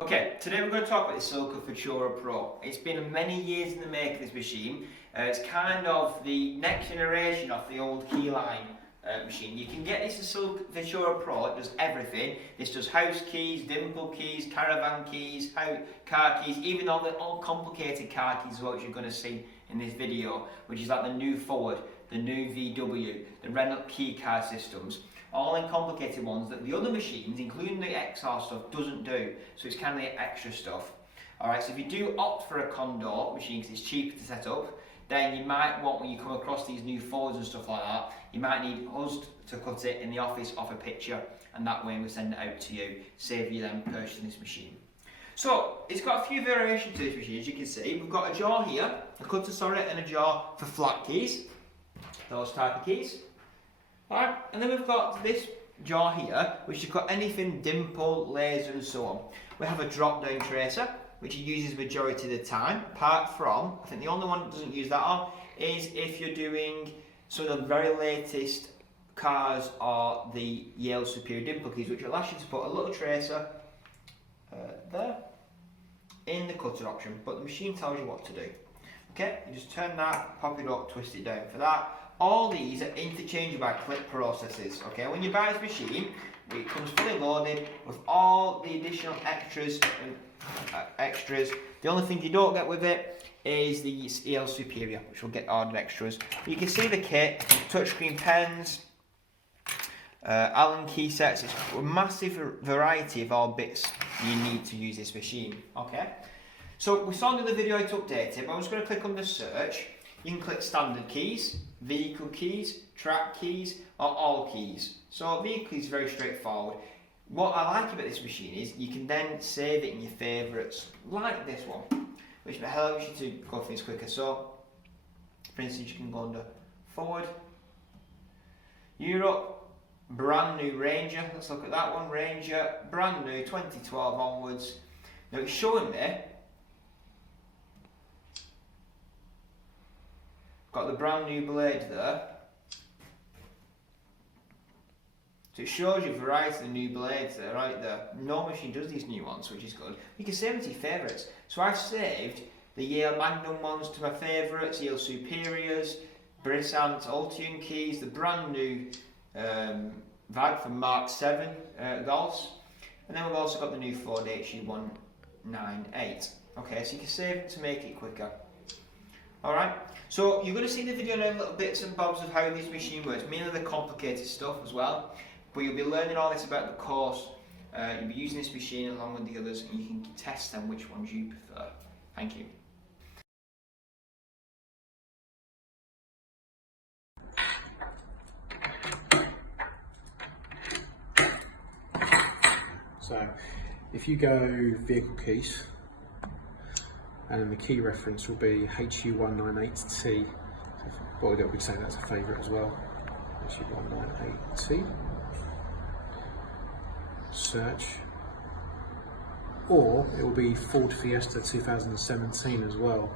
Okay, today we're going to talk about the Silca Futura Pro. It's been many years in the making, this machine. It's kind of the next generation of the old keyline machine. You can get this Silca Futura Pro. It does everything. This does house keys, dimple keys, caravan keys, car keys, even all complicated car keys, which you're going to see in this video, which is like the new Ford, the new VW, the Renault key card systems. All in complicated ones that the other machines, including the XR stuff, doesn't do. So it's kind of the extra stuff. Alright, so if you do opt for a Condor machine because it's cheaper to set up, then you might want, when you come across these new Fords and stuff like that, you might need us to cut it in the office off a picture, and that way we'll send it out to you, save you then purchasing this machine. So it's got a few variations to this machine, as you can see. We've got a jar here, a cutter, sorry, and a jar for flat keys, those type of keys. Alright, and then we've got this jar here, which has got anything dimple, laser and so on. We have a drop down tracer, which it uses majority of the time, apart from, I think the only one that doesn't use that on, is if you're doing some of the very latest cars or the Yale Superior dimple keys, which allows you to put a little tracer there in the cutter option, but the machine tells you what to do. Okay, you just turn that, pop it up, twist it down for that. All these are interchangeable clip processes. Okay, when you buy this machine, it comes fully loaded with all the additional extras. The only thing you don't get with it is the Yale Superior, which will get added extras. You can see the kit, touchscreen pens, Allen key sets. It's a massive variety of all bits you need to use this machine. Okay, so we saw in the video how to update it, but I'm just going to click on the search. You can click standard keys, vehicle keys, track keys, or all keys. So vehicle keys is very straightforward. What I like about this machine is you can then save it in your favourites, like this one, which helps you to go things quicker. So, for instance, you can go under Forward, Europe, brand new Ranger. Let's look at that one, Ranger, brand new, 2012 onwards. Now it's showing me. Got the brand new blade there. So it shows you a variety of the new blades there, right there. No machine does these new ones, which is good. You can save them to your favourites. So I've saved the Yale Magnum ones to my favourites, Yale Superiors, Brisant Altium keys, the brand new VAG from Mark 7 Golfs. And then we've also got the new Ford HU198. Okay, so you can save it to make it quicker. Alright, so you're going to see in the video now little bits and bobs of how this machine works, mainly the complicated stuff as well, but you'll be learning all this about the course. You'll be using this machine along with the others, and you can test them which ones you prefer. Thank you. So if you go vehicle keys, and the key reference will be HU198T. Well, they'll be saying that's a favourite as well. HU198T. Search. Or it will be Ford Fiesta 2017 as well.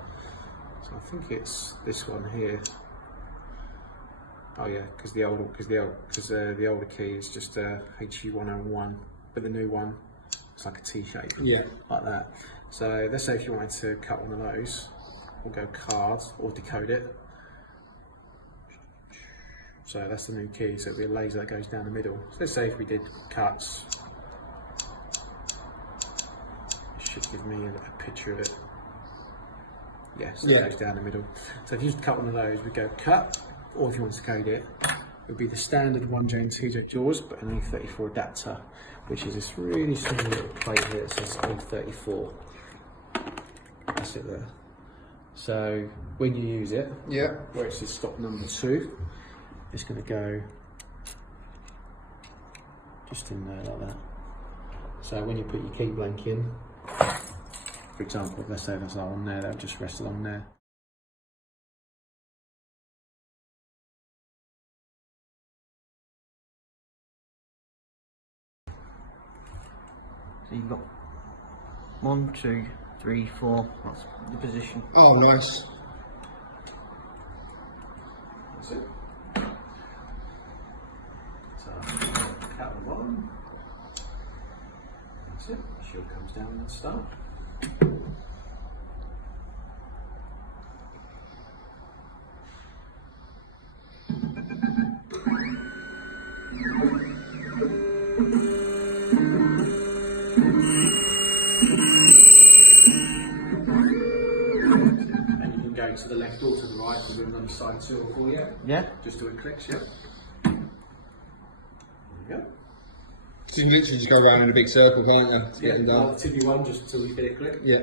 So I think it's this one here. Oh yeah, because the older key is just HU101, but the new one it's like a T shape. Yeah, like that. So let's say if you wanted to cut one of those, we'll go cards or decode it. So that's the new key, so it'll be a laser that goes down the middle. So let's say if we did cuts, it should give me a picture of it. Yes, it goes down the middle. So if you just cut one of those, we go cut, or if you want to decode it, it would be the standard 1J and 2J jaws, but an A34 adapter, which is this really small little plate here that says A34. That's it there. So when you use it, where it says stop number 2, it's going to go just in there like that. So when you put your key blank in, for example, let's say that's on there, that'll just rest along there. So you've got 1, 2, 3, 4, that's the position. Oh, nice. That's it. So, cut the bottom. That's it. Shield comes down and start. Go to the left or to the right, we'll do another side 2 or 4, yeah? Yeah. Just do it clicks, yeah? There we go. So you can literally just go around in a big circle, can't you? To get them done. Tip you one just until you get it click. Yeah.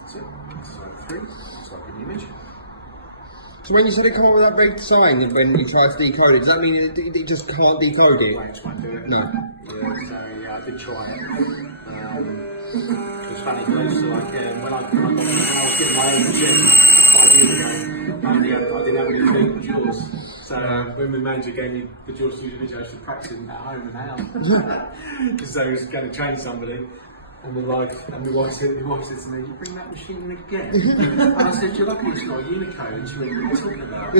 That's it. Side 3, start with the image. So when you said it come up with that big sign when you try to decode it, does that mean it just can't decode it? I just won't do it. No. Yeah, so yeah, I did try it. It was funny because like when I got it, I was getting my own machine 5 years ago. I didn't have any feet jaws. So when the manager gave me the jaws to use video, I was practicing at home in the house. Because I was going to train somebody. And my wife said to me, "You bring that machine in again?" And I said, "You're lucky it's not a Unicode." And she went, "What are you talking about?"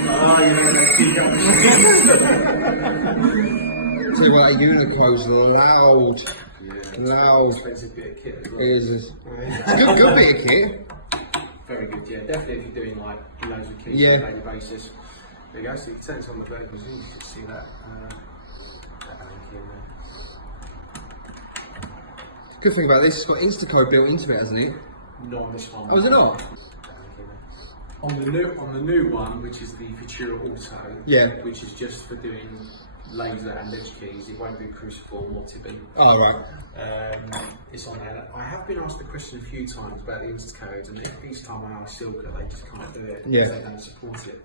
Oh, you know, Tell you what, that Unicode's loud. yeah, Loud. expensive bit of kit as well. It is. It's a good bit of kit. Very good, yeah. Definitely if you're doing like loads of keys Yeah. on a daily basis. There you go. So you can turn it on the vertical zoom, you can see that. That link in there. Good thing about this, it's got Instacode built into it, hasn't it? Not on this one. Oh, is it not? On the new one, which is the Futura Auto, Yeah. which is just for doing laser and edge keys, it won't do cruciform or tipping. Oh, right. It's on there. I have been asked the question a few times about the Instacodes, and each time I ask Silca, they just can't do it. Yeah. They don't support it.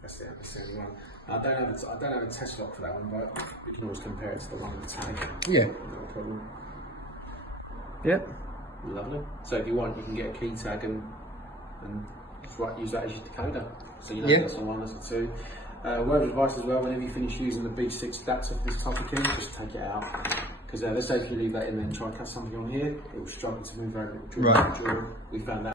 That's the only one. I don't have a test lock for that one, but we can always compare it to the one on the tag. Yeah. No problem. Yep. Lovely. So if you want, you can get a key tag and just use that as your decoder. So you know Yeah. that's on one, that's on 2. Word of advice as well, whenever you finish using the B6 adapter for this type of key, just take it out. Because let's say if you leave that in there and try and cut something on here, it will struggle to move over. It will Right. draw. We found that.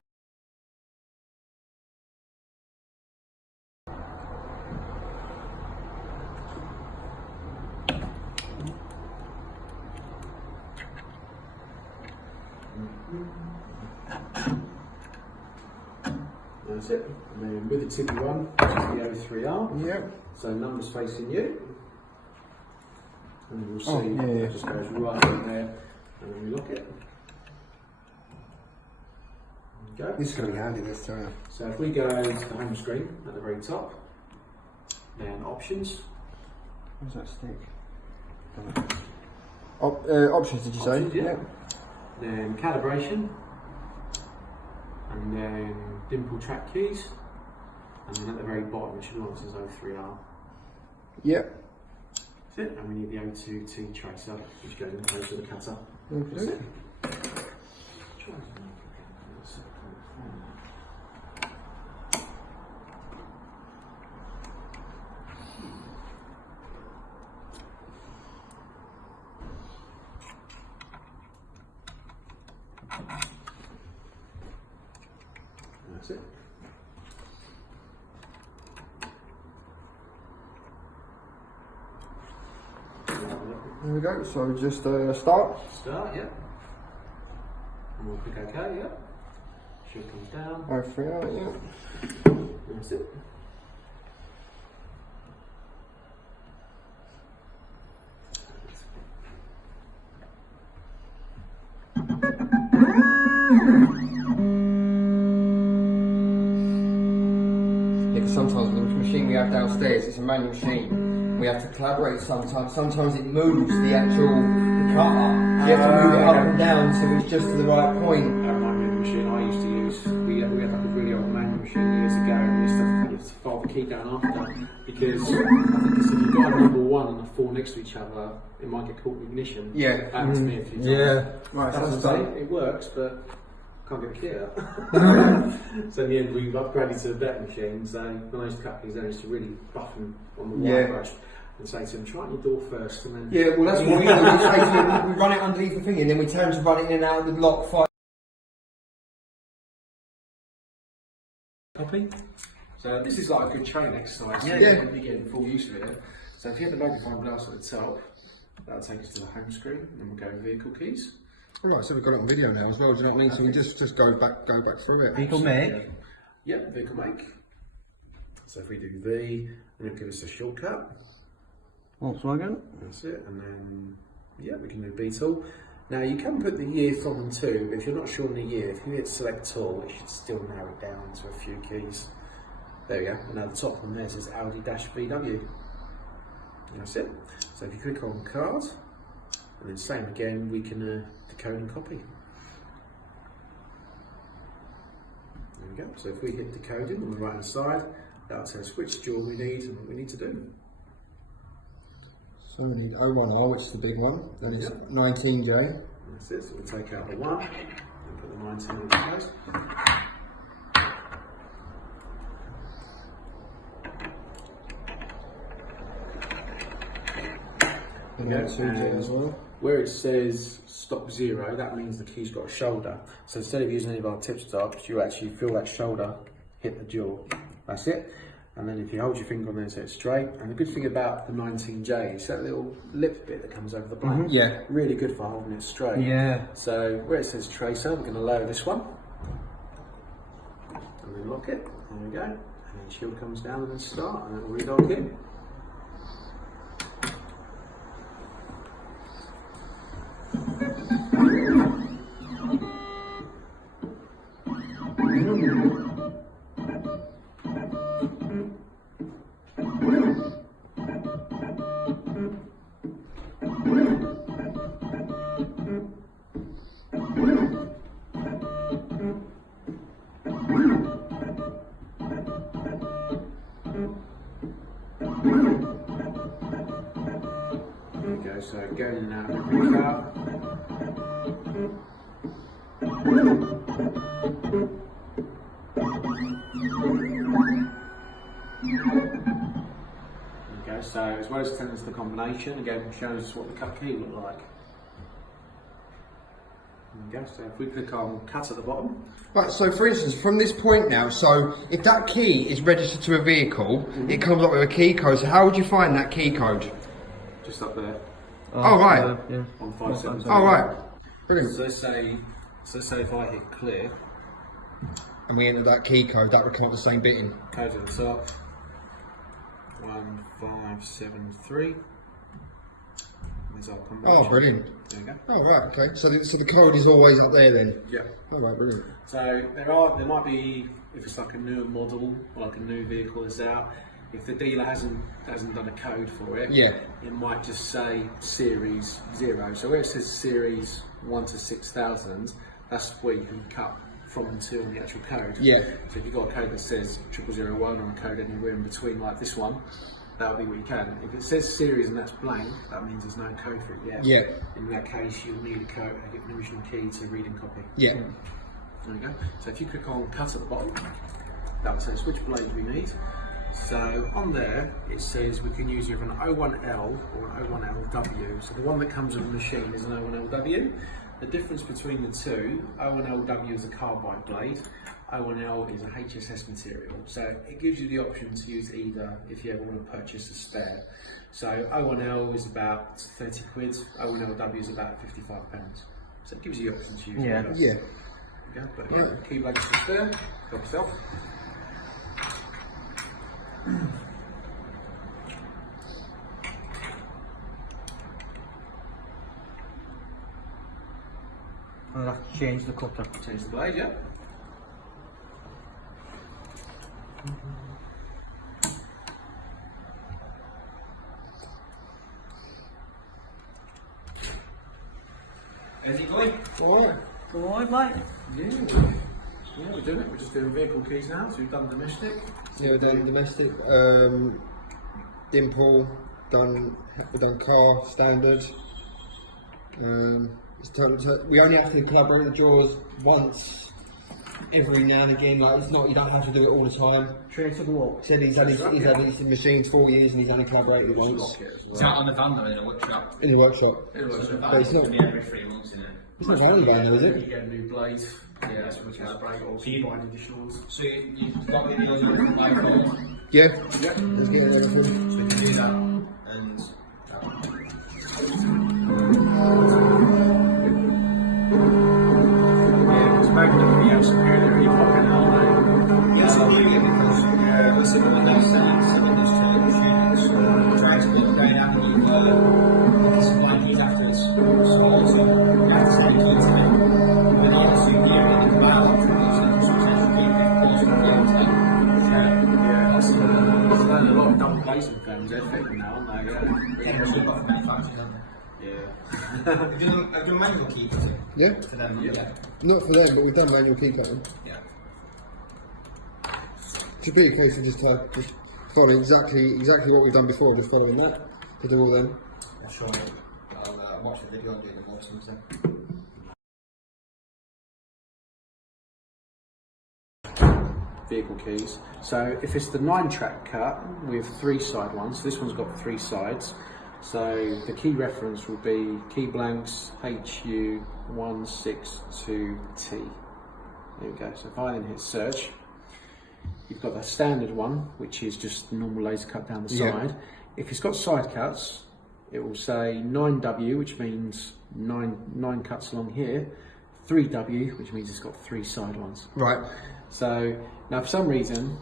That's it. And then with the tippy one, which is the O3R. Yep. So numbers facing you. And we'll see yeah. it just goes right in there. And then we lock it. There we go. This is going to be handy, this time. So if we go to the home screen at the very top, then options. Where's that stick? Options, did you say? Options, yeah. Then calibration. And then dimple track keys. And then at the very bottom it should be on says O3R. Yep. That's it. And we need the O2T tracer, which goes in close to the cutter. Okay. That's it. That's it. There we go, so just start. Start, yeah. And we'll click OK, yeah. Shield comes down. O3R, yeah. That's it. Because sometimes with the machine we have downstairs, it's a manual machine. We have to collaborate sometimes. Sometimes it moves the cutter. You have to move it up and down so it's just to the right point. That reminds me of the machine I used to use. We had like a really old manual machine years ago, and we used to file the key down after, because I think if you've got a number 1 and a 4 next to each other, it might get caught in ignition. Yeah. Happened to me a few times. Yeah. Right, That's that's the done. same. It works, but can't get the key out. So in the end, we upgraded to a better machine. So when I used to cut these, I used to really buff them on the wire Yeah. brush. and say to them, try your door first, and then... Yeah, well that's what we do. We say to them, we run it underneath the thing and then we tell them to run it in and out of the lock. Copy. So this is like a good chain exercise. Yeah. You're getting full use of it. So if you hit the magnifying glass at the top, that'll take us to the home screen, and we'll go vehicle keys. Alright, so we've got it on video now as well, do you know what I mean? So we just go back through it. Vehicle make. Yep, vehicle make. So if we do V, then it'll give us a shortcut. Volkswagen. That's it, and then yeah, we can do Beetle. Now you can put the year from and to, but if you're not sure on the year, if you hit select all, it should still narrow it down to a few keys. There we go, and at the top one there says Audi-VW. That's it. So if you click on card, and then same again, we can decode and copy. There we go. So if we hit decoding on the right hand side, that'll tell us which jaw we need and what we need to do. So we need 01R, which is the big one, then it's 19J. That's it, so we'll take out the 1 and put the 19 in place. And 2J as well. Where it says stop 0, that means the key's got a shoulder. So instead of using any of our tip stops, you actually feel that shoulder hit the jaw. That's it. And then if you hold your finger on there, so it's straight. And the good thing about the 19J is that little lip bit that comes over the blank. Yeah. Really good for holding it straight. Yeah. So where it says tracer, we're going to lower this one. And then lock it. There we go. And then shield comes down and then start. And then we'll relock it. So going in and out of every car. Okay, so as well as telling us the combination, again shows us what the cut key look like. There we go, so if we click on cut at the bottom. Right, so for instance, from this point now, so if that key is registered to a vehicle, it comes up with a key code. So how would you find that key code? Just up there. Oh, right. Yeah. On 573. Oh, right. Brilliant. So say if I hit clear, And we enter that key code, that would come up the same bit in. code at the top, 1573. There's our combination. Oh, brilliant. There we go. Oh, right, okay. So the code is always up there then? Yeah. Oh, right, brilliant. So there might be, if it's like a newer model or like a new vehicle is out, if the dealer hasn't done a code for it, Yeah. it might just say series 0. So where it says series 1 to 6000, that's where you can cut from and to on the actual code. Yeah. So if you've got a code that says 0001 or a code anywhere in between like this one, that'll be what you can. If it says series and that's blank, that means there's no code for it yet. Yeah. In that case, you'll need a code, an original key to read and copy. Yeah. There we go. So if you click on cut at the bottom, that will tell us which blade we need. So on there, it says we can use either an 01L or an 01LW. So the one that comes with the machine is an 01LW. The difference between the two, 01LW is a carbide blade, 01L is a HSS material. So it gives you the option to use either if you ever want to purchase a spare. So 01L is about 30 quid, 01LW is about £55. So it gives you the option to use either. Yeah. Okay, but again, key blade is just there, help yourself. I'll have to change the cutter. Change the blade, yeah. How's it going? Alright. Alright, mate. Yeah, we're doing it. We're just doing vehicle keys now. So we've done domestic. Yeah, we've done domestic, dimple, we've done car, standard. It's total, we only have to collaborate the drawers once every now and again. Like it's not, you don't have to do it all the time. Trace of what? He said he's had his machines 4 years and he's only collaborated once. It's out on the van though, in a workshop. In the workshop. But it's not. Every 3 months, isn't it? It's not only van though, is You it? get a new blade. Yeah, that's which is great. Or you buy additionals. So you've got the deals with iPhone, Yeah. Yeah. Let's get everything. so you can do that and. Yeah, it's about the superior really popping out. Yeah, so because we're sitting on those some of those televisions, trying to look right after you, supplying these after it's small, so you have to send a key to them. And then obviously you're in the mobile option, so sometimes you get calls from games like, Yeah, that's a lot of double placing firms. They're fitting now, aren't they? yeah, keep off manufacturers, aren't they? Yeah. Have you manual key Yeah. to them? Yeah. Not for them, but we've done manual key cutting. Yeah. Should be a case of just follow exactly what we've done before, just following that to do all them. Yeah, sure. I'll watch the video and do the Locksmiths then. Vehicle keys. So if it's the 9-track cut with 3 side ones, this one's got 3 sides. So the key reference will be key blanks HU162T. There we go. So if I then hit search, you've got the standard one, which is just normal laser cut down the side. If it's got side cuts, it will say 9W, which means 9 cuts along here, 3W, which means it's got 3 side ones. Right. So now, for some reason,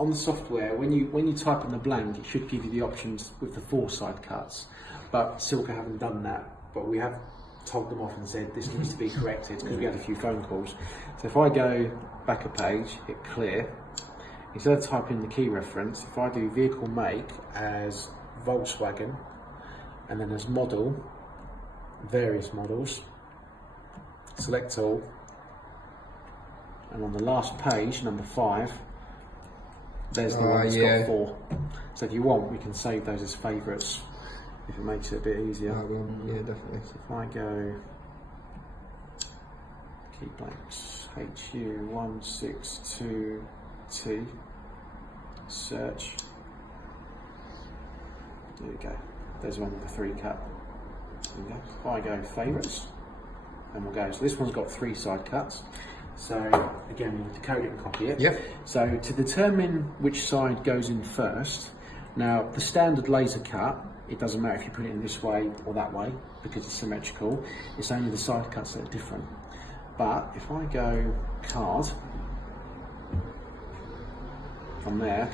on the software, when you type in the blank, it should give you the options with the 4 side cuts. But Silca haven't done that. But we have told them off and said this needs to be corrected because we had a few phone calls. So if I go back a page, hit clear, instead of typing in the key reference, if I do vehicle make as Volkswagen, and then as model, various models, select all, and on the last page, number 5, there's the one that's got 4. So if you want, we can save those as favourites if it makes it a bit easier. Yeah, definitely. So if I go key blanks HU162T, search, there we go. There's one with the 3 cut. There we go. If I go favourites, and we'll go. So this one's got 3 side cuts. So again, we need to code it and copy it. Yep. So to determine which side goes in first, now the standard laser cut, it doesn't matter if you put it in this way or that way because it's symmetrical. It's only the side cuts that are different. But if I go card from there,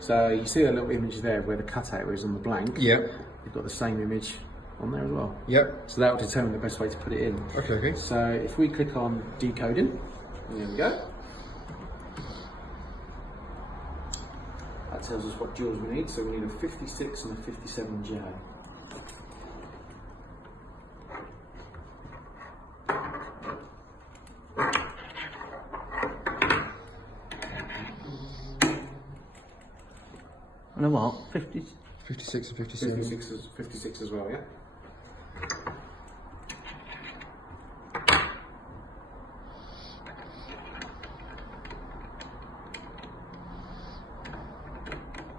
so you see a little image there where the cutout is on the blank. Yep. You've got the same image on there as well. Yep. So that will determine the best way to put it in. Okay. So if we click on decoding, there we go. That tells us what jewels we need. So we need a 56 and a 57J. And a what? 50? 56 and 57. 56 as well, yeah?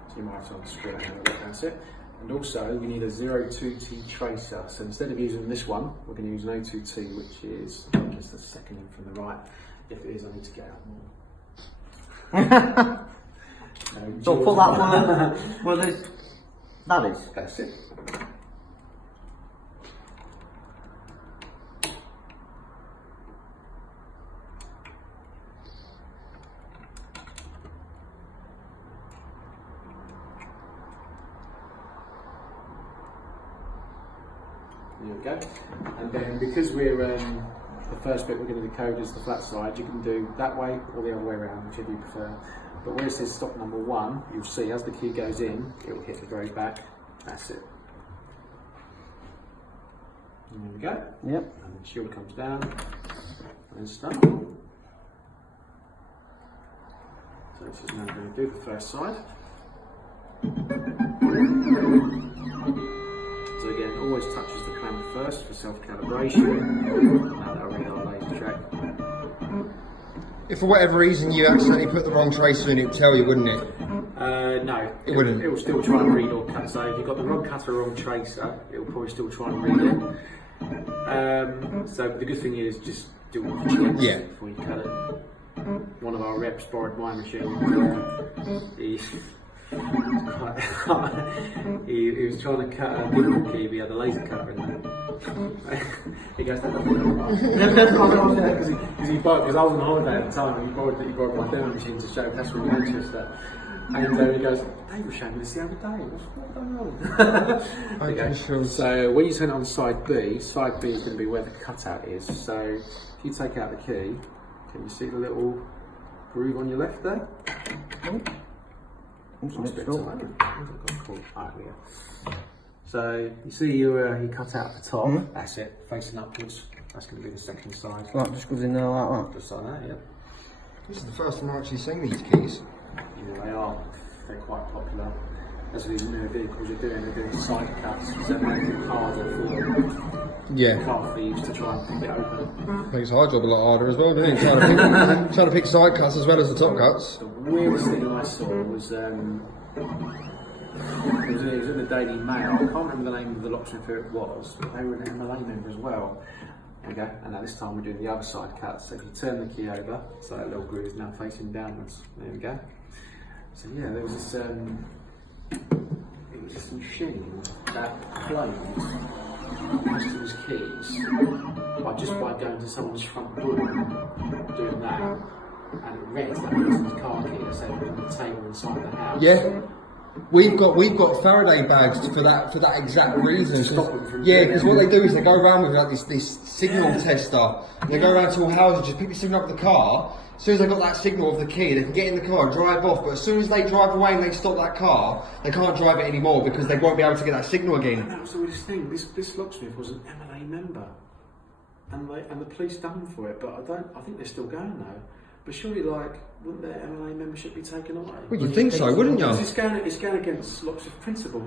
So you might have to unscrew it and that's it. And also we need a 02T tracer. So instead of using this one, we're going to use an 02T, which is just the second in from the right. If it is, I need to get out more. So put that one where there's... That is. That's it. There we go. And then because we're the first bit we're going to decode is the flat side, you can do that way or the other way around, whichever you prefer. But where it says stop number 1, you'll see as the key goes in, it will hit the very back. That's it. And there we go. Yep. And the shield comes down and start. So this is now going to do the first side. So again, always touches the clamp first for self-calibration. Now that'll read our laser track. If for whatever reason you accidentally put the wrong tracer in, it would tell you, wouldn't it? No, It wouldn't. It will still try and read or cut. So if you've got the wrong cutter or wrong tracer, it will probably still try and read it. So the good thing is just do it with your chest before you cut it. One of our reps borrowed my machine. He was trying to cut a gimbal key via the laser cutter in there. He goes, because I was on holiday at the time and he borrowed my demo machine to show Casper in Manchester. And he goes, they were showing me this the other day, what's going on? Okay, sure. So when you turn it on side B is going to be where the cutout is. So if you take out the key, can you see the little groove on your left there? So you see you cut out the top, that's it, facing upwards, that's going to be the second side. Right, just goes in there like that. Just like that, yeah. This is the first time I've actually seen these keys. Yeah, they're quite popular. As these newer vehicles are doing, they're doing side cuts, so they make it harder for car thieves to try and pick it open. Makes our job a lot harder as well, doesn't it? Trying to pick side cuts as well as the top cuts. The weirdest thing I saw was it was in the Daily Mail. I can't remember the name of the locksmith who it was, but they were an MLA member as well. There we go. And now this time we're doing the other side cut. So if you turn the key over, so that little groove is now facing downwards. There we go. So yeah, there was this it was this machine that claimed customers' keys by going to someone's front door and doing that, and it read that person's car key that said it was on the table inside the house. Yeah. We've got Faraday bags for that exact reason. Because what they do is they go around with like this signal tester. And they go around to all houses, just pick the signal up of the car. As soon as they've got that signal of the key, they can get in the car, drive off. But as soon as they drive away and they stop that car, they can't drive it anymore because they won't be able to get that signal again. And that was the weirdest thing. This locksmith was an MLA member, and the police done for it. But I think they're still going though. But surely, wouldn't their MLA membership be taken away? Well, you'd think so, wouldn't you? It's going against lots of principles.